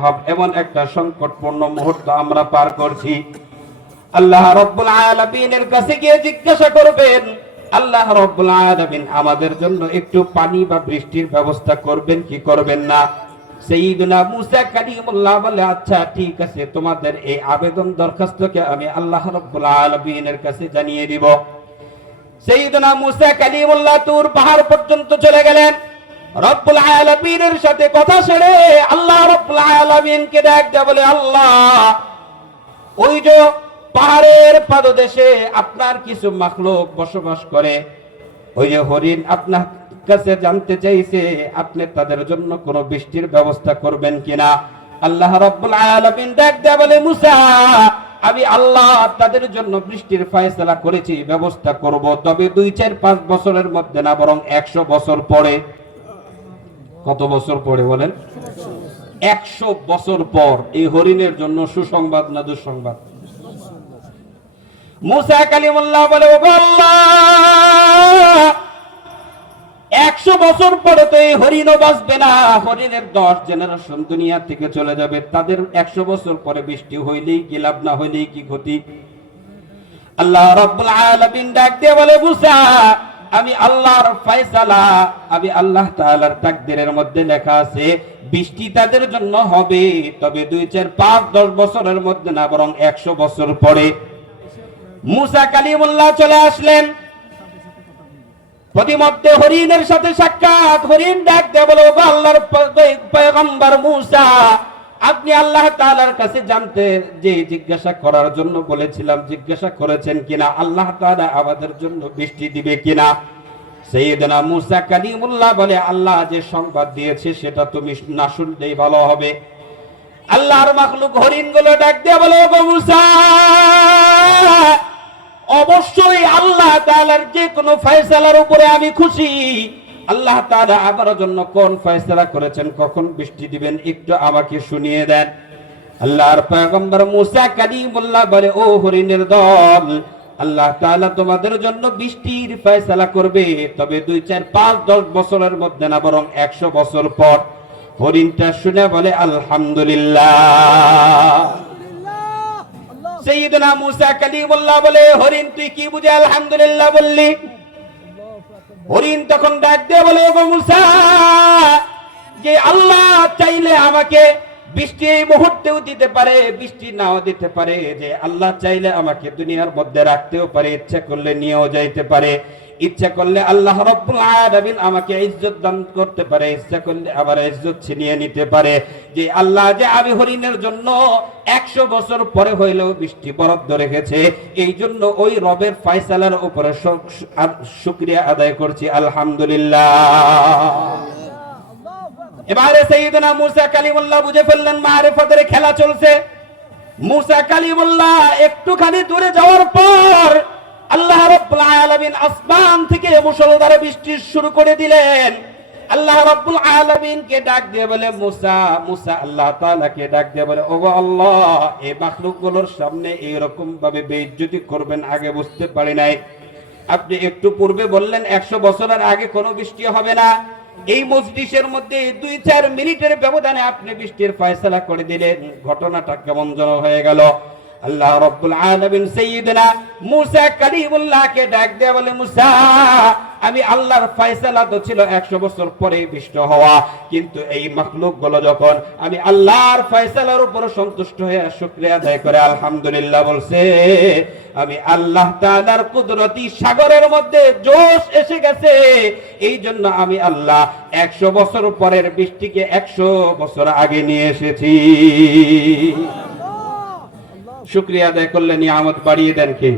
ভাব, এমন একটা সংকটপূর্ণ মুহূর্ত আমরা পার করছি। আল্লাহ রব্বুল আলামিনের কাছে গিয়ে জিজ্ঞাসা করবেন, আল্লাহ রব্বুল আলামিন আমাদের জন্য একটু পানি বা বৃষ্টির ব্যবস্থা করবেন কি করবেন না? সাইয়্যিদুনা মুসা কালিমুল্লাহ বলে আচ্ছা ঠিক আছে, তোমাদের এই আবেদন দরখাস্তকে আমি আল্লাহ রব্বুল আলামিনের কাছে জানিয়ে দিব। সাইয়্যিদুনা মুসা কালিমুল্লাহ তুর পাহাড় পর্যন্ত চলে গেলেন। রব্বুল আলামিনের সাথে কথা ছেড়ে আল্লাহ রব্বুল আলামিনকে ডাক দেয়া বলে, আল্লাহ, ওই যে পাহাড়ের পাদদেশে আপনার কিছু মাখলুক বসবাস করে, ওই যে হরিণ আপনার কাছে জানতে চাইছে, আপনি তাদের জন্য কোনো বৃষ্টির ব্যবস্থা করবেন কিনা? আল্লাহ রাব্বুল আলামিন ডাক দেয়া বলে, মুসা, আমি আল্লাহ তাদের জন্য বৃষ্টির ফয়সালা করেছি, ব্যবস্থা করব। তবে দুই, চার, পাঁচ বছরের মধ্যে না, বরং একশো বছর পরে কত বছর পরে বলেন? একশো বছর পর এই হরিণের জন্য সুসংবাদ না দুঃসংবাদ? মুসা বলে, "ওগো আল্লাহ, একশো বছর পরে তো এই হরিণও বাঁচবে না। হরিণের দশ জেনারেশন দুনিয়া থেকে চলে যাবে। তাদের একশো বছর পরে বৃষ্টি হইলেই কি লাভ, না হইলেই কি ক্ষতি? আল্লাহ রাব্বুল আলামিন ডাক দিয়ে বলে, মুসা আমি আল্লাহর ফয়সালা, আমি আল্লাহ তাআলার তাকদীরের মধ্যে লেখা আছে, বৃষ্টি তাদের জন্য হবে, তবে দুই চার পাঁচ দশ বছরের মধ্যে না, বরং একশো বছর পরে। মুসা কালিমুল্লাহ চলে আসলেন। প্রতিমধ্যে হরিণের সাথে সাক্ষাৎ, হরিণ ডাক দিয়ে বলো, "ওগো আল্লাহর পয়গম্বর মুসা আপনি আল্লাহ তাআলার কাছে জানতে যে জিজ্ঞাসা করার জন্য বলেছিলাম, জিজ্ঞাসা করেছেন কিনা? আল্লাহ তাআলা আমাদের জন্য বৃষ্টি দিবে কিনা? সৈয়দনা মুসা কালিমুল্লাহ বলে, আল্লাহ যে সংবাদ দিয়েছে সেটা তুমি না শুনলেই ভালো হবে। আল্লাহর মাখলুক হরিণগুলো ডাক দিয়ে বলো, "ওগো মুসা, অবশ্যই আল্লাহ তাআলার যে কোনো ফয়সালার উপরে আমি খুশি। আল্লাহ তাআলা আবার জন্য কোন ফয়সালা করেছেন? কখন বৃষ্টি দিবেন? একটু আমাকে শুনিয়ে দেন। আল্লাহর পয়গম্বর মুসা কালিমুল্লাহ বলে ও হরিণের দল আল্লাহ তাআলা তোমাদের জন্য বৃষ্টির ফয়সালা করবে। তবে দুই চার পাঁচ দশ বছরের মধ্যে না বরং একশো বছর পর। হরিণটা শুনে বলে আলহামদুলিল্লাহ। সৈয়দনা মুসা কালিমুল্লাহ বলে হরিণ তুই কি বুঝে আলহামদুলিল্লাহ বললি? হরিণ তখন ডাক দিয়ে বলে যে আল্লাহ চাইলে আমাকে বৃষ্টি এই মুহূর্তেও দিতে পারে, বৃষ্টি নাও দিতে পারে, যে আল্লাহ চাইলে আমাকে দুনিয়ার মধ্যে রাখতেও পারে, ইচ্ছা করলে নিয়েও যাইতে পারে। ইচ্ছা করলে আল্লাহ রব্বুল আলামিন আমাকে ইজ্জত দান করতে পারে, ইচ্ছা করলে আবার ইজ্জত ছিনিয়ে নিতে পারে। যে আল্লাহ যে আমি হরিণের জন্য একশো বছর পরে হইলেও বৃষ্টি বরাদ্দ রেখেছে, এই জন্য ওই রবের ফয়সালার উপরে শুকরিয়া আদায় করছি, আলহামদুলিল্লাহ। এবারে সৈয়দনা মুসা কালিমুল্লাহ বুঝে ফেললেন, মারেফতের খেলা চলছে। মুসা কালিমুল্লাহ একটুখানি দূরে যাওয়ার পর আল্লাহ রাব্বুল আলামিন আসমান থেকে মুষলধারে বৃষ্টি শুরু করে দিলেন। আল্লাহ রাব্বুল আলামিন কে ডাক দিয়ে বলে, মুসা মুসা, আল্লাহ তাআলাকে ডাক দিয়ে বলে, ওগো আল্লাহ এই মাখলুকগুলোর সামনে এইরকম ভাবে বেইজ্জতি করবেন আগে বুঝতে পারি নাই। আপনি একটু পূর্বে বললেন, একশো বছরের আগে কোনো বৃষ্টি হবে না। এই মজলিসের মধ্যে দুই চার মিনিটের ব্যবধানে আপনি বৃষ্টির ফয়সালা করে দিলেন। ঘটনাটা কেমন যেন হয়ে গেল। আল্লাহ রব্বুল আলামিন সাইয়্যিদনা মুসা কালিমুল্লাহকে ডাক দেয়া বলে, মুসা, আমি আল্লাহর ফয়সালা তো ছিল 100 বছর পরে বিষ্ট হওয়া। কিন্তু এই মাখলুকগুলো যখন আমি আল্লাহর ফয়সালার উপর সন্তুষ্ট হয়ে শুকরিয়া আদায় করে, আলহামদুলিল্লাহ বলছে, আমি আল্লাহ তাআলার কুদরতি সাগরের মধ্যে জোশ এসে গেছে। এই জন্য আমি আল্লাহ 100 বছর পরের বৃষ্টিকে 100 বছর আগে নিয়ে এসেছি। শুক্রিয়া আদায় করলে নিয়ামত বাড়িয়ে দেন কে?